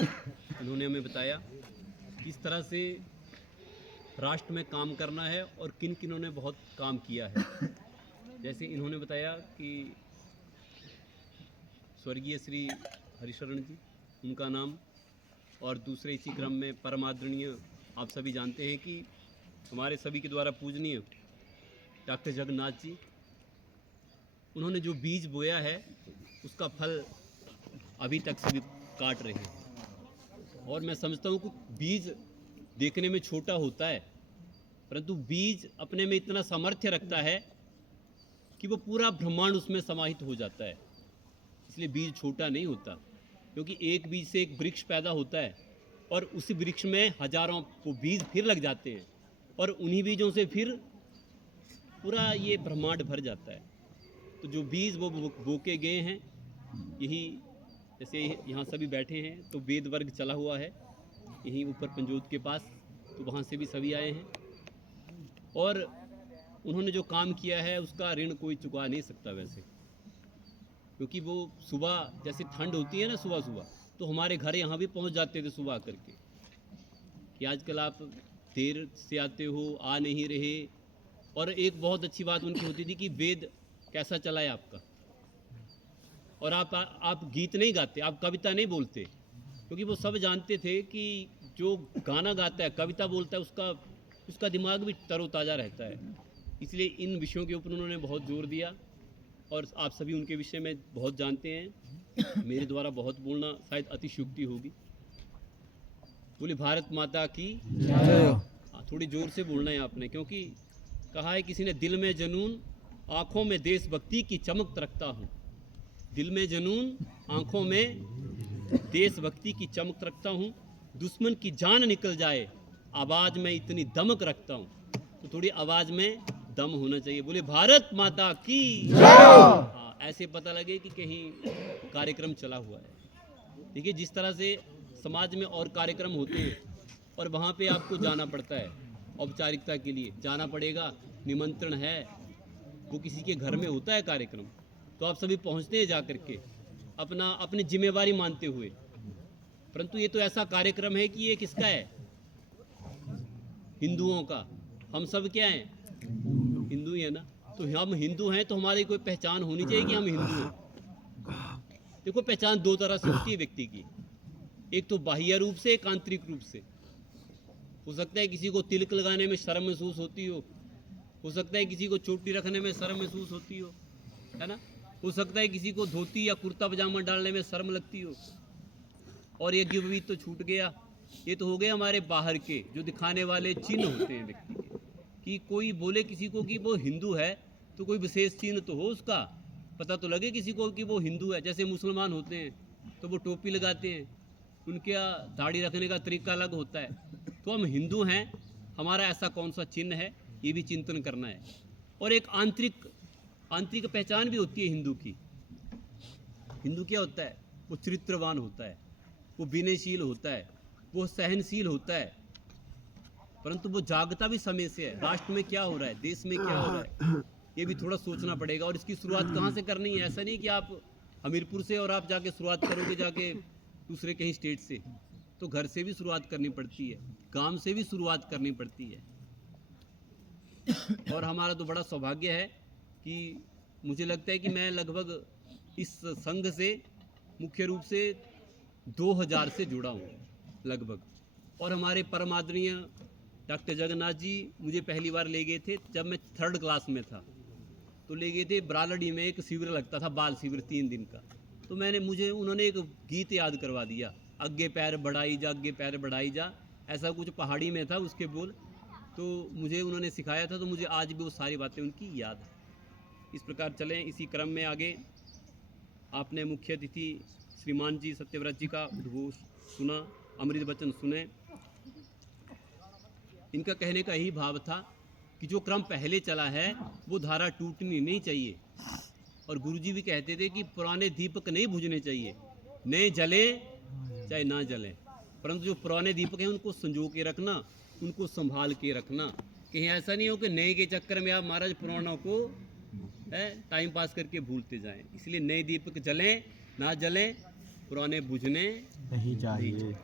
इन्होंने हमें बताया किस तरह से राष्ट्र में काम करना है और किन किन्हों ने बहुत काम किया है। जैसे इन्होंने बताया कि स्वर्गीय श्री हरिशरण जी, उनका नाम, और दूसरे इसी क्रम में परम आदरणीय आप सभी जानते हैं कि हमारे सभी के द्वारा पूजनीय डॉक्टर जगन्नाथ जी, उन्होंने जो बीज बोया है उसका फल अभी तक सभी काट रहे हैं। और मैं समझता हूँ कि बीज देखने में छोटा होता है, परंतु बीज अपने में इतना सामर्थ्य रखता है कि वो पूरा ब्रह्मांड उसमें समाहित हो जाता है। इसलिए बीज छोटा नहीं होता, क्योंकि एक बीज से एक वृक्ष पैदा होता है और उसी वृक्ष में हजारों वो बीज फिर लग जाते हैं और उन्हीं बीजों से फिर पूरा ये ब्रह्मांड भर जाता है। तो जो बीज वो बोके गए हैं, यही जैसे यहाँ सभी बैठे हैं तो वेद वर्ग चला हुआ है यहीं ऊपर पंजोत के पास, तो वहाँ से भी सभी आए हैं और उन्होंने जो काम किया है उसका ऋण कोई चुका नहीं सकता वैसे, क्योंकि वो सुबह जैसे ठंड होती है ना सुबह सुबह, तो हमारे घर यहाँ भी पहुँच जाते थे सुबह करके कि आजकल आप देर से आते हो, आ नहीं रहे। और एक बहुत अच्छी बात उनकी होती थी कि वेद कैसा चला है आपका, और आप गीत नहीं गाते, आप कविता नहीं बोलते, क्योंकि वो सब जानते थे कि जो गाना गाता है, कविता बोलता है, उसका दिमाग भी तरोताज़ा रहता है। इसलिए इन विषयों के ऊपर उन्होंने बहुत जोर दिया और आप सभी उनके विषय में बहुत जानते हैं। मेरे द्वारा बहुत बोलना शायद अतिशयोक्ति होगी। बोले भारत माता की जय। थोड़ी जोर से बोलना है आपने, क्योंकि कहा है किसी ने, दिल में जनून आँखों में देशभक्ति की चमक रखता हूँ। दिल में जनून आँखों में देशभक्ति की चमक रखता हूँ, दुश्मन की जान निकल जाए आवाज़ में इतनी दमक रखता हूँ। तो थोड़ी आवाज़ में दम होना चाहिए। बोले भारत माता की जय। हाँ, ऐसे पता लगे कि कहीं कार्यक्रम चला हुआ है। देखिए, जिस तरह से समाज में और कार्यक्रम होते हैं और वहाँ पे आपको जाना पड़ता है, औपचारिकता के लिए जाना पड़ेगा, निमंत्रण है, वो किसी के घर में होता है कार्यक्रम, तो आप सभी पहुँचते हैं जा करके अपनी जिम्मेवारी मानते हुए। परंतु ये तो ऐसा कार्यक्रम है कि ये किसका है? हिंदुओं का। हम सब क्या हैं? हिंदू ही है ना। तो हम हिंदू हैं तो हमारी कोई पहचान होनी चाहिए कि हम हिंदू हैं। देखो, पहचान दो तरह से होती है व्यक्ति की, एक तो बाह्य रूप से, एक आंतरिक रूप से। हो सकता है किसी को तिलक लगाने में शर्म महसूस होती हो सकता है किसी को चोटी रखने में शर्म महसूस होती हो, है ना। हो सकता है किसी को धोती या कुर्ता पजामा डालने में शर्म लगती हो। और ये गिव तो छूट गया, ये तो हो गए हमारे बाहर के जो दिखाने वाले चिन्ह होते हैं व्यक्ति के, कि कोई बोले किसी को कि वो हिंदू है तो कोई विशेष चिन्ह तो हो, उसका पता तो लगे किसी को कि वो हिंदू है। जैसे मुसलमान होते हैं तो वो टोपी लगाते हैं, उनके दाढ़ी रखने का तरीका अलग होता है। तो हम हिंदू हैं, हमारा ऐसा कौन सा चिन्ह है, ये भी चिंतन करना है। और एक आंतरिक पहचान भी होती है हिंदू की। हिंदू क्या होता है? वो चरित्रवान होता है, वो विनयशील होता है, वो सहनशील होता है। परंतु वो जागता भी समय से है। राष्ट्र में क्या हो रहा है, देश में क्या हो रहा है, ये भी थोड़ा सोचना पड़ेगा। और इसकी शुरुआत कहाँ से करनी है? ऐसा नहीं कि आप हमीरपुर से और आप जाके शुरुआत करोगे जाके दूसरे कहीं स्टेट से, तो घर से भी शुरुआत करनी पड़ती है, गांव से भी शुरुआत करनी पड़ती है। और हमारा तो बड़ा सौभाग्य है कि मुझे लगता है कि मैं लगभग इस संघ से मुख्य रूप से 2000 से जुड़ा हूँ लगभग। और हमारे परम आदरणीय डॉक्टर जगन्नाथ जी मुझे पहली बार ले गए थे जब मैं 3rd क्लास में था, तो ले गए थे ब्रालडी में, एक शिविर लगता था, बाल शिविर 3 दिन का। तो मुझे उन्होंने एक गीत याद करवा दिया, अग्गे पैर बढ़ाई जा, अग्गे पैर बढ़ाई जा, ऐसा कुछ पहाड़ी में था उसके बोल। तो मुझे उन्होंने सिखाया था, तो मुझे आज भी वो सारी बातें उनकी याद है। इस प्रकार चलें इसी क्रम में आगे। आपने मुख्य अतिथि श्रीमान जी सत्यव्रत जी का उद्घोष सुना, अमृत वचन सुने। इनका कहने का यही भाव था कि जो क्रम पहले चला है वो धारा टूटनी नहीं चाहिए। और गुरुजी भी कहते थे कि पुराने दीपक नहीं बुझने चाहिए, नए जले चाहे ना जले, परंतु जो पुराने दीपक हैं उनको संजो के रखना, उनको संभाल के रखना। कहीं ऐसा नहीं हो कि नए के चक्कर में आप महाराज पुरानों को टाइम पास करके भूलते जाएं। इसलिए नए दीपक जलें ना जलें, पुराने बुझने नहीं चाहिए।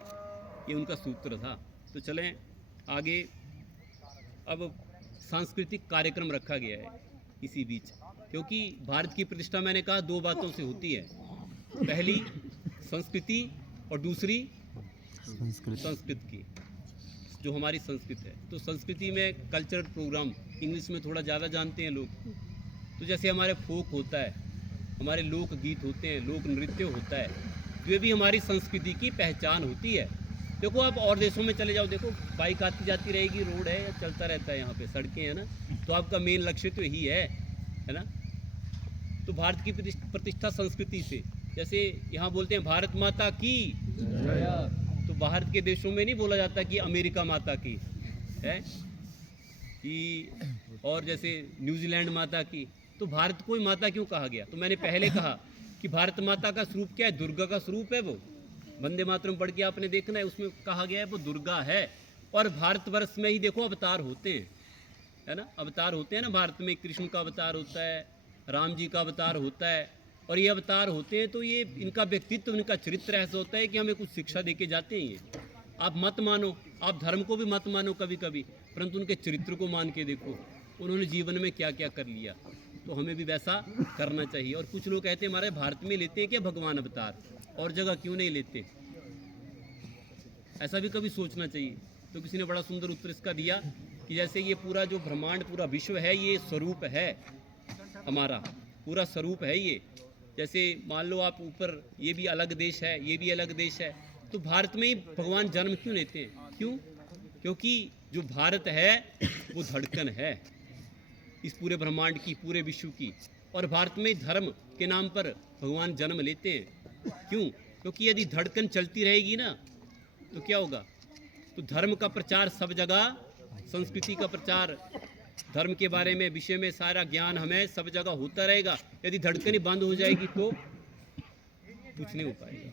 ये उनका सूत्र था। तो चलें आगे। अब सांस्कृतिक कार्यक्रम रखा गया है इसी बीच, क्योंकि भारत की प्रतिष्ठा मैंने कहा दो बातों से होती है, पहली संस्कृति और दूसरी संस्कृत की, जो हमारी संस्कृति है। तो संस्कृति में कल्चरल प्रोग्राम, इंग्लिश में थोड़ा ज़्यादा जानते हैं लोग, तो जैसे हमारे फोक होता है, हमारे लोक गीत होते हैं, लोक नृत्य होता है, तो ये भी हमारी संस्कृति की पहचान होती है। देखो आप और देशों में चले जाओ, देखो बाइक आती जाती रहेगी, रोड है, चलता रहता है, यहाँ पे सड़कें हैं ना, तो आपका मेन लक्ष्य तो यही है ना। तो भारत की प्रतिष्ठा संस्कृति से, जैसे यहाँ बोलते हैं भारत माता की, तो बाहर के देशों में नहीं बोला जाता कि अमेरिका माता की है कि, और जैसे न्यूजीलैंड माता की। तो भारत को ही माता क्यों कहा गया? तो मैंने पहले कहा कि भारत माता का स्वरूप क्या है? दुर्गा का स्वरूप है वो। वंदे मातरम पढ़ के आपने देखना है, उसमें कहा गया है वो दुर्गा है। और भारतवर्ष में ही देखो अवतार होते हैं, है ना, अवतार होते हैं ना भारत में। कृष्ण का अवतार होता है, राम जी का अवतार होता है, और ये अवतार होते हैं तो ये इनका व्यक्तित्व, इनका चरित्र ऐसा होता है कि हमें कुछ शिक्षा दे के जाते हैं। ये आप मत मानो, आप धर्म को भी मत मानो कभी कभी, परंतु उनके चरित्र को मान के देखो उन्होंने जीवन में क्या क्या कर लिया, तो हमें भी वैसा करना चाहिए। और कुछ लोग कहते हैं हमारे भारत में लेते हैं क्या भगवान अवतार, और जगह क्यों नहीं लेते? ऐसा भी कभी सोचना चाहिए। तो किसी ने बड़ा सुंदर उत्तर इसका दिया कि जैसे ये पूरा जो ब्रह्मांड, पूरा विश्व है, ये स्वरूप है हमारा, पूरा स्वरूप है ये। जैसे मान लो आप ऊपर, ये भी अलग देश है, ये भी अलग देश है, तो भारत में ही भगवान जन्म क्यों लेते हैं? क्यों? क्योंकि जो भारत है वो धड़कन है इस पूरे ब्रह्मांड की, पूरे विश्व की। और भारत में धर्म के नाम पर भगवान जन्म लेते हैं। क्यों? क्योंकि यदि धड़कन चलती रहेगी ना तो क्या होगा? तो धर्म का प्रचार सब जगह, संस्कृति का प्रचार, धर्म के बारे में, विषय में सारा ज्ञान हमें सब जगह होता रहेगा। यदि धड़कन ही बंद हो जाएगी तो कुछ नहीं हो पाएगा।